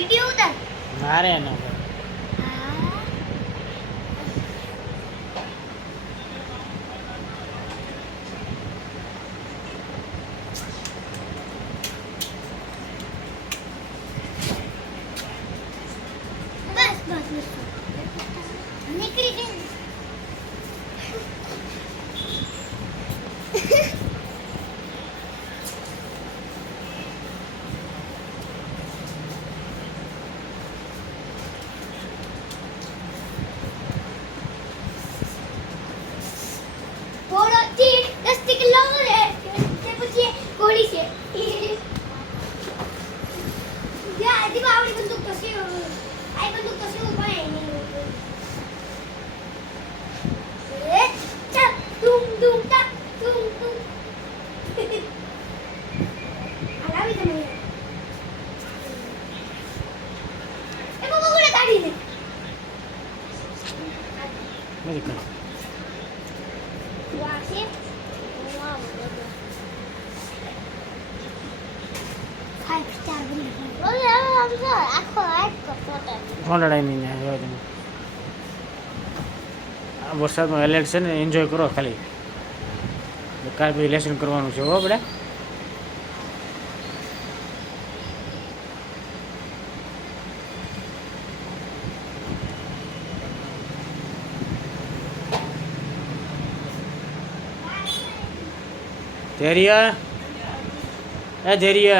video ઉતાર મારે ન બસ બસ બસ નીકળી ગઈ થોડો ચીર 10 કિલો રે તે પછી ગોળી છે યા દી બાવડી બંદૂક તો છે આઈ બંદૂક તો છે ઉપાય નહીં એ ચા તુમ તુમ તા તુમ તુમ આલાવી તમે એ બાબા ગોળે કાઢી દે નથી કર વાસે ફાઈવ સ્ટાર બની ઓલે આમ જો આખો ફોટો ફોંડાડાની ને જો તમે આ વરસાદમાં એલર્ટ છે ને એન્જોય કરો ખાલી કાલ પછી લેસન કરવાનું છે હો આપણે ધૈર્ય એ ધૈર્ય